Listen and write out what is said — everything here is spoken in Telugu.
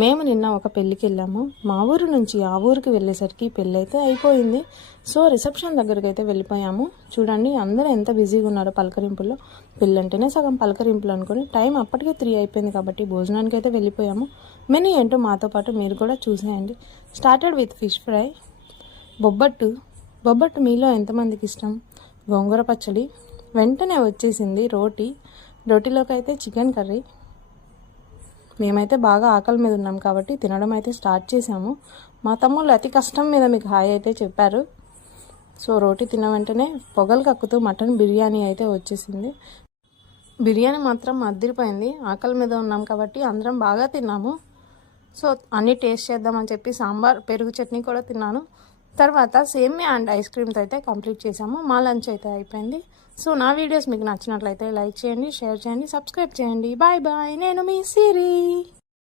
మేము నిన్న ఒక పెళ్ళికి వెళ్ళాము. మా ఊరు నుంచి ఆ ఊరికి వెళ్ళేసరికి పెళ్ళి అయితే అయిపోయింది. సో రిసెప్షన్ దగ్గరికి అయితే వెళ్ళిపోయాము. చూడండి అందరూ ఎంత బిజీగా ఉన్నారో పలకరింపుల్లో. పెళ్ళి అంటేనే సగం పలకరింపులు అనుకుని టైం అప్పటికే 3 అయిపోయింది కాబట్టి భోజనానికి అయితే వెళ్ళిపోయాము. మెనూ ఏంటో మాతో పాటు మీరు కూడా చూసేయండి. Started with fish fry, bobbattu మీలో ఎంతమందికి ఇష్టం, గోంగూర పచ్చడి, వెంటనే వచ్చేసింది రోటీలోకి అయితే చికెన్ కర్రీ. మేమైతే బాగా ఆకలి మీద ఉన్నాం కాబట్టి తినడం అయితే స్టార్ట్ చేసాము. మా తమ్ముళ్ళు అతి కష్టం మీద మీకు హాయ్ అయితే చెప్పారు. సో రోటీ తిన్న వెంటనే పొగలు కక్కుతూ మటన్ బిర్యానీ అయితే వచ్చేసింది. బిర్యానీ మాత్రం అదిరిపోయింది. ఆకలి మీద ఉన్నాం కాబట్టి అందరం బాగా తిన్నాము. సో అన్నీ టేస్ట్ చేద్దామని చెప్పి సాంబార్, పెరుగు చట్నీ కూడా తిన్నాను. తర్వాత సేమియా అండ్ ఐస్ క్రీమ్తో అయితే కంప్లీట్ చేసాము. మా లంచ్ అయితే అయిపోయింది. సో నా వీడియోస్ మీకు నచ్చినట్లయితే లైక్ చేయండి, షేర్ చేయండి, సబ్స్క్రైబ్ చేయండి. Bye bye. నేను మీ సిరి.